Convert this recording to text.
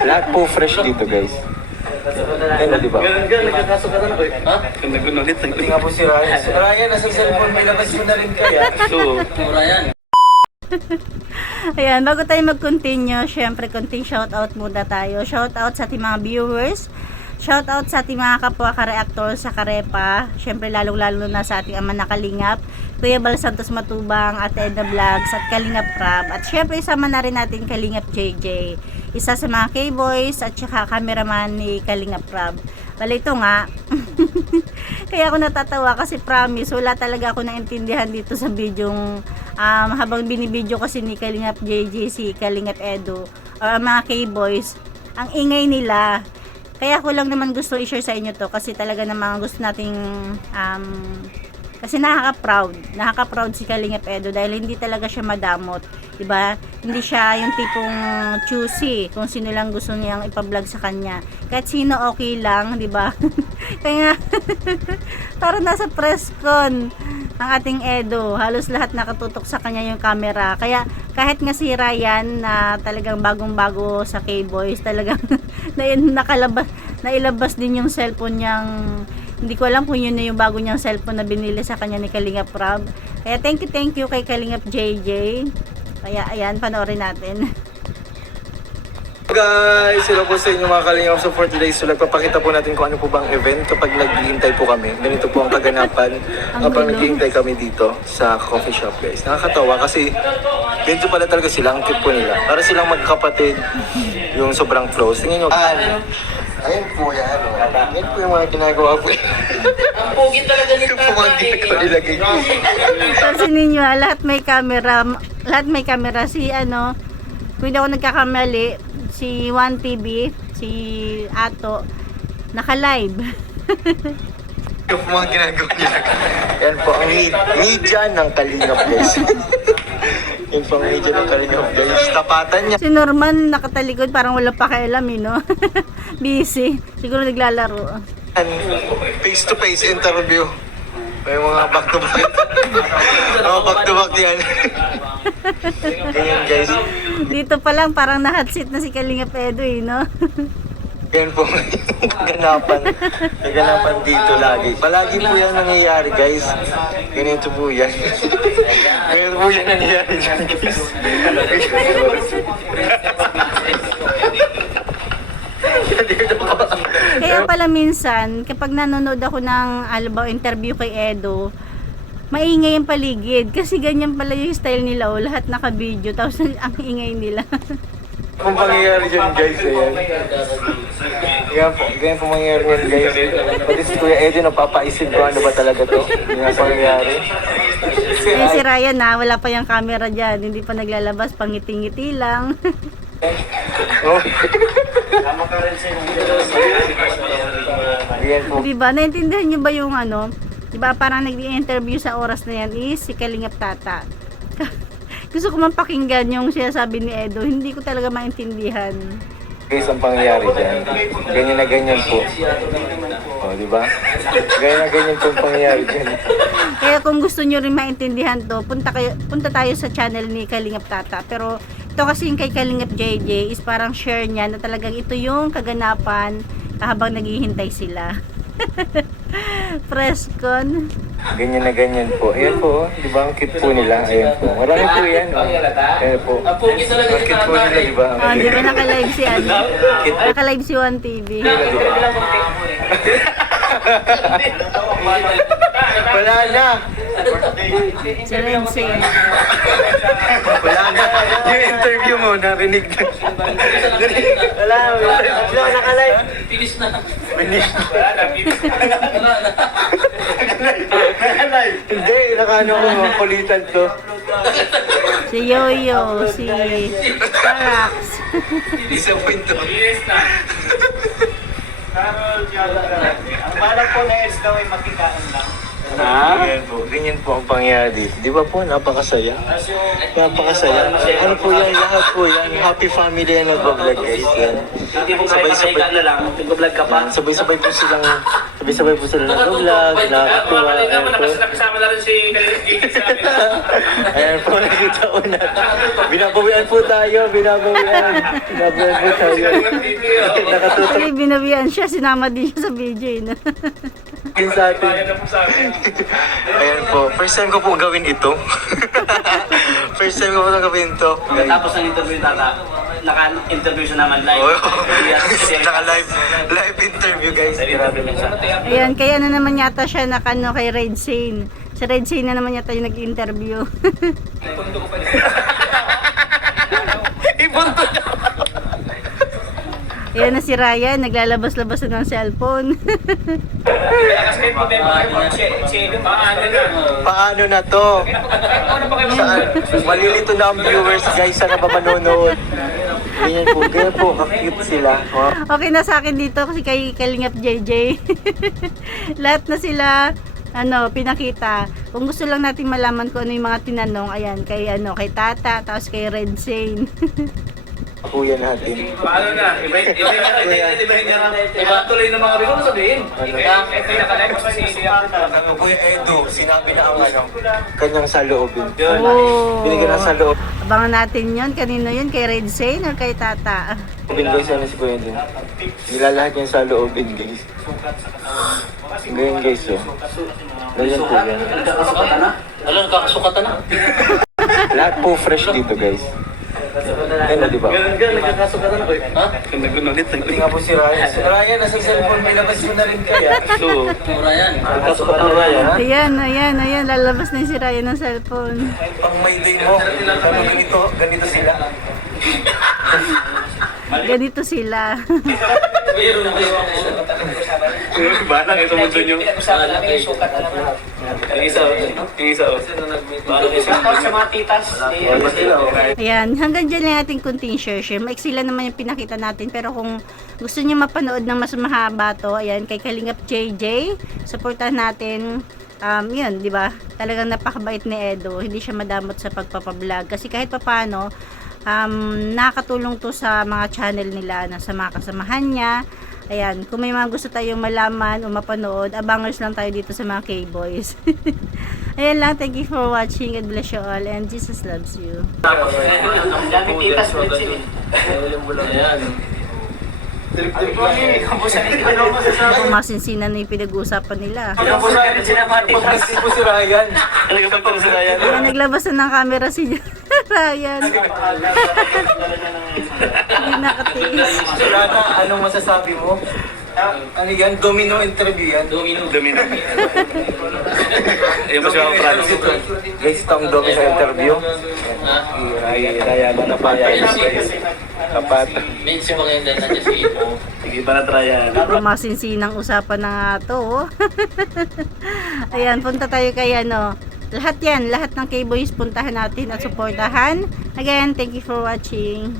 Lahat po fresh dito, guys. Ayun, di ba? Ganun, nagkakasugatan ako eh. Ha? Nagunulit. Hindi nga po si Ryan. Si Ryan, nasa cellphone, may labas ko na rin kaya. So, Ryan. Ayan, bago tayo mag-continue, syempre konting shoutout muna tayo. Shoutout sa ating mga viewers. Shoutout sa ating mga kapwa ka-reactor sa Karepa. Syempre lalong-lalo na sa ating ama na Kalingap, Kuya Bal Santos Matubang, Ate Edna Vlogs at Kalingap Rab. At syempre isama na rin natin Kalingap JJ. Isa sa mga K-boys at saka cameraman ni Kalingap Rab. Bale ito nga, kaya ako natatawa kasi promise, wala talaga ako naintindihan dito sa bidyong habang binibidyo kasi ni Kalingap JJ si Kalingap Edo mga K-boys, ang ingay nila. Kaya ko lang naman gusto i-share sa inyo to kasi talaga namang gusto nating kasi nakaka-proud si Kalingap Edo dahil hindi talaga siya madamot, 'di ba? Hindi siya yung tipong choosy kung sino lang gusto niyang ipa-vlog sa kanya. Kahit sino okay lang, 'di ba? Kaya parang nasa press con ang ating Edo, halos lahat nakatutok sa kanya yung camera. Kaya kahit nga si Ryan na talagang bagong-bago sa K-Boys, talagang nailabas din yung cellphone niyang, hindi ko alam kung yun na yung bago niyang cellphone na binili sa kanya ni Kalingap Rab. Kaya thank you kay Kalingap JJ. Kaya ayan, panoorin natin. Guys, sila po sa inyo mga Kalingap. So for today's vlog, papakita po natin kung ano po bang event kapag naghihintay po kami. Ganito po ang kaganapan kapag naghihintay kami dito sa coffee shop, guys. Nakakatawa kasi ganito pala talaga sila, ang cute po nila. Para silang magkapatid, yung sobrang close. Tingnan nyo. Ayun po yan. Ayun po yung mga ginagawa po. Ang pogi talaga ni Yung po mga ginagawa nilagay. Pansin ninyo lahat may camera. Si kung hindi ako nagkakamali, si 1TV, si Ato, naka-live. Yung po mga ginagawa nila. Yan po ang media ng Kalingap, guys. Yung pang media ng Kalingap, guys. Tapatan niya. Si Norman nakatalikod, parang wala pakialam no? Busy. Siguro naglalaro. Face to face interview. May mga back to back. Back to back yan. Ganyan, guys. Dito pa lang parang na-hot seat na si Kalingap Edo no? Yan po yung kaganapan dito lagi. Palagi po yan nangyayari, guys. Ganito po yan. Ganito po yan nangyayari dyan, guys. Kaya pala minsan, kapag nanonood ako ng interview kay Edo, maingay ang paligid. Kasi ganyan pala yung style nila. Lahat naka-video. Tapos ang ingay nila. Kung pangyayari dyan, guys, ayan. Ganyan po mangyayari dyan, guys. Pati si Kuya Eddie, napapaisip ko ano ba talaga to. Ganyan pangyayari. Si Ryan wala pa yung camera dyan. Hindi pa naglalabas, pangiti-ngiti lang. Oh. Ganyan po. Diba? Naintindihan nyo ba yung diba parang nag-i-interview sa oras na yan is si Kalingap Tata. Gusto ko man pakinggan yung sinasabi ni Edo. Hindi ko talaga maintindihan. Guys, ang pangyayari dyan. Ganyan na ganyan po. O, diba? Ganyan na ganyan po ang pangyayari dyan. Kaya kung gusto nyo rin maintindihan to, punta tayo sa channel ni Kalingap Tata. Pero ito kasi yung kay Kalingap JJ is parang share niya na talagang ito yung kaganapan habang naghihintay sila. Presscon. Ganyan na ganyan po. Ayan po, di ba? Ang cute po nila. Ayan po. Marami po yan. Ayan po. Ang pogi talaga Ang cute po nila, di ba? Di ba naka-live si Naka-live si 1TV. Wala na. Si Renzi. Wala na. Yung interview mo, narinig na. Wala. Wala. Naka-live. Finish na. Finish. Wala na. Hindi, nakaano ko mga kulitan to. Si Yoyo. Si Parax. Isa point to. ang balak po na is daw ay makikaan lang. Ganyan po ang pangyayari. Di ba po, napakasaya. Napakasaya. Ano po yan, lahat po yan. Happy family yan nag-vlog, guys. Yan. Hindi mo kahit nakaiga na lang, nag-vlog ka pa. Sabay-sabay po silang Sabay-sabay po sila nag-vlog, nakakatuwa. Ayan po. Nakasama na rin si Gigi sa amin. Ayan po, nakita ko na. Binabawian po tayo, binabawian. Binabawian po tayo. Nakatutok Actually, binabihan siya, sinama din siya sa video. No? din sa atin. Ayan na po sa amin. Ayan po, first time ko po gawin ito. First time ko po gawin ito. Tapos ng interview naka-interview siya naman live. Naka live interview guys. Grabe na siya. Ayan, kaya na naman yata siya nakano kay Red Sane. Si Red Sane na naman yata yung nag-interview. Ayan na si Ryan, naglalabas-labas na ng cellphone. Kasi may problema paano na. Paano na to? Saan? Malilito na ang viewers guys, sana ba manonood? Ganyan po, ganyan po, kakute sila. Wow. Okay na sa akin dito kasi kay Kalingap JJ. Lahat na sila pinakita. Kung gusto lang natin malaman kung ano yung mga tinanong, ayan, kay Tata, tapos kay Red Sane. Kuya natin. Paano na? Iba tuloy ng mga rin sabihin. Kaya naka-live mas masisiya. Kuya Edo, sinabi na ang kanyang saloobin. Oh. Binigyan ng saloob. Abangan natin yun. Kanino yun? Kay Red Sane or kay Tata? Guys, ano si Kuya Edo? Nilalahat yung saloobin guys. Ganyan guys, oh. Ganyan po yan. Nakakasukatan na? Alam, nakakasukatan na. Lahat po fresh dito guys. Ayun na, di ba? Nagkakasukatan ako eh. Ha? Hindi nga po si Ryan. Si Ryan, nasa cellphone, may labas mo na rin kaya. So, Ryan. nagkasukatan ng Ryan. Ayan. Lalabas na yung si Ryan ng cellphone. Pang may day mo, ganito sila. Ganito sila. Bala kayo sumunod nyo. Yung isa. Tapos sa mga titas. Ayan, hanggang dyan lang ating kunting share. Maiksi lang naman yung pinakita natin. Pero kung gusto niyo mapanood ng mas mahaba to, ayan, kay Kalingap JJ, supportan natin. Yun, di ba? Talagang napakabait ni Edo. Hindi siya madamot sa pagpapablog. Kasi kahit papano, nakakatulong to sa mga channel nila na sa mga kasamahan niya. Ayan, kung may mga gusto tayong malaman o mapanood, abangers lang tayo dito sa mga K-Boys. Ayan lang, thank you for watching. God bless you all and Jesus loves you. Dami titas ulit sila. Kung masinsinan na yung pinag-uusapan nila. Pag-kasi po si Ryan. Ayan, naglabas na ng camera si Ryan. Hindi nakatiis. Rana, anong masasabi mo? Ano yan? Domino interview yan? Domino. Ayun pa siya ang guys, ito ang domino interview. Ryan, tapat. Minsan mo ngayon dahil nandiyan si Ipo. Sige, para try yan. Kung masinsinang usapan na nga to. Oh. Ayan, punta tayo kay lahat ng K-Boys puntahan natin at supportahan. Again, thank you for watching.